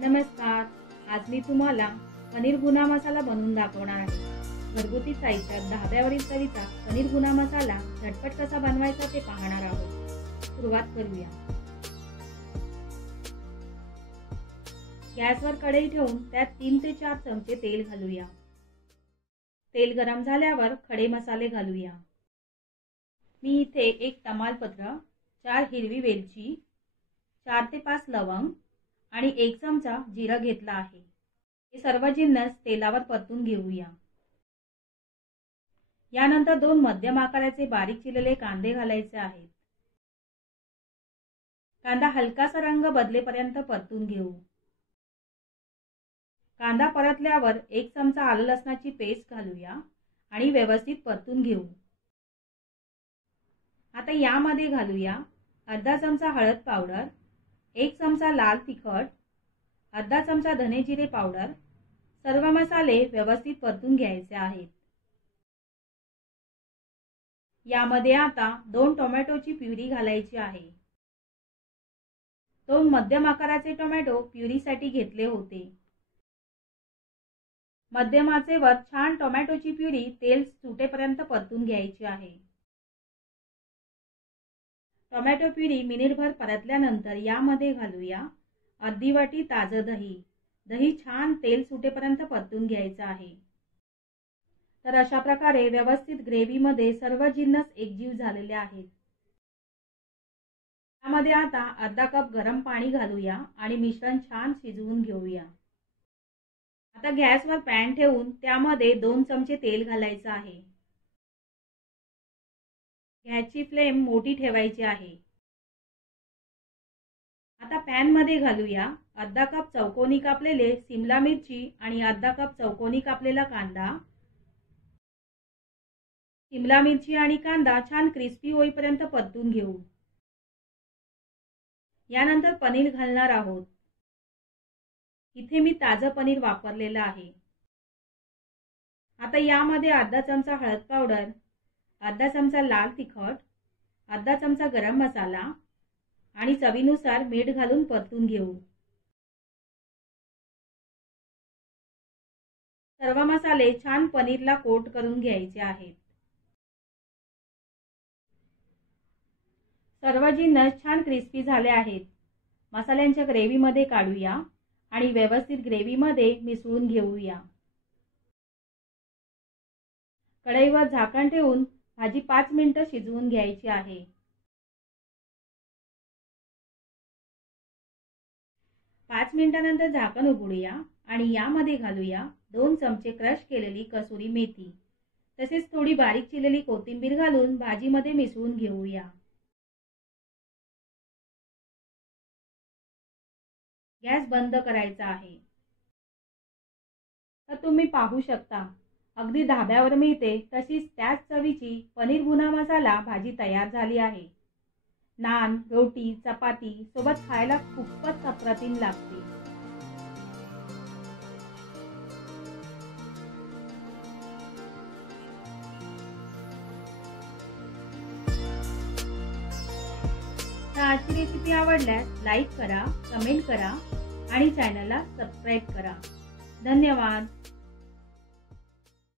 नमस्कार. आज मी तुम्हाला पनीर भुना मसाला बनवून दाखवणार आहे। घरगुती साहित्यात धाब्यावरील चवीचा पनीर भुना मसाला झटपट कसा बनवायचा ते पाहणार आहोत। सुरुवात करूया। गॅसवर कढई ठेवून त्यात 3 ते 4 चमचे तेल घालूया। तेल गरम झाल्यावर खडे मसाले घालूया। मी इथे 1 तमालपत्र, 4 हिरवी वेलची, 4 ते 5 लवंग आणि 1 चमचा जिरं घेतला आहे। हे सर्व जिन्नस तेलावर परतून घेऊया। यानंतर 2 मध्यम आकाराचे बारीक चिरलेले कांदे घालायचे आहेत। कांदा हलकासा रंग बदलेपर्यंत परतून घेऊ। कांदा परतल्यावर 1 चमचा आलं लसणाची पेस्ट घालूया आणि व्यवस्थित परतून घेऊ। आता यामध्ये घालूया अर्धा चमचा हळद पावडर, 1 चमचा लाल तिखट, अर्धा चमचा धने जिरे पावडर। सर्व मसाले व्यवस्थित परतून घ्यायचे आहेत। यामध्ये आता 2 टोमॅटोची प्युरी घालायची आहे। 2 मध्यम आकाराचे टोमॅटो प्युरीसाठी घेतले होते। मध्यम आचेवर छान टोमॅटोची प्युरी तेल सुटेपर्यंत परतून घ्यायची आहे। टोमॅटो प्युरी मिनिटभर परतल्यानंतर यामध्ये घालूया अर्धी वाटी ताजं दही। दही छान तेल सुटेपर्यंत परतून घ्यायचं आहे। तर अशा प्रकारे व्यवस्थित ग्रेव्ही मध्ये सर्व जिन्नस एकजीव झालेले आहेत। यामध्ये आता अर्धा कप गरम पाणी घालूया आणि मिश्रण छान शिजवून घेऊया। आता गॅसवर पॅन ठेवून त्यामध्ये 2 चमचे तेल घालायचं आहे। गॅसची फ्लेम मोठी ठेवायची आहे। आता पॅन मध्ये घालूया अर्धा कप चौकोनी कापलेले शिमला मिरची आणि अर्धा कप चौकोनी कापलेला कांदा। शिमला मिरची आणि कांदा छान क्रिस्पी होईपर्यंत परतून घेऊ। यानंतर पनीर घालणार आहोत। इथे मी ताजं पनीर वापरलेलं आहे। आता यामध्ये अर्धा चमचा हळद पावडर, अर्धा चमचा लाल तिखट, अर्धा चमचा गरम मसाला आणि चवीनुसार मीठ घालून परतून घेऊ। सर्व मसाले छान पनीरला कोट करून घ्यायचे आहेत। सर्व जिन्नस छान क्रिस्पी झाले आहेत। मसाल्यांच्या ग्रेव्ही मध्ये काढूया आणि व्यवस्थित ग्रेव्ही मध्ये मिसळून घेऊया। कढईवर झाकण ठेवून भाजी 5 मिनिटे शिजवून घ्यायची आहे। 5 मिनिटांनंतर झाकण उघडूया आणि यामध्ये घालूया 2 चमचे क्रश केलेली कसुरी मेथी, तसेच थोडी बारीक चिरलेली कोथिंबीर घालून भाजीमध्ये मिसळून घेऊया। गॅस बंद करायचा आहे। तर तुम्ही पाहू शकता अगदी धाब्यावर मिळते तशीच त्याच चवीची पनीर भुना मसाला भाजी तयार झाली आहे। नान, रोटी, चपाती सोबत खायला खूपच अप्रतिम लागते। आजची रेसिपी आवडल्यास लाईक करा, कमेंट करा आणि चॅनलला सबस्क्राइब करा। धन्यवाद।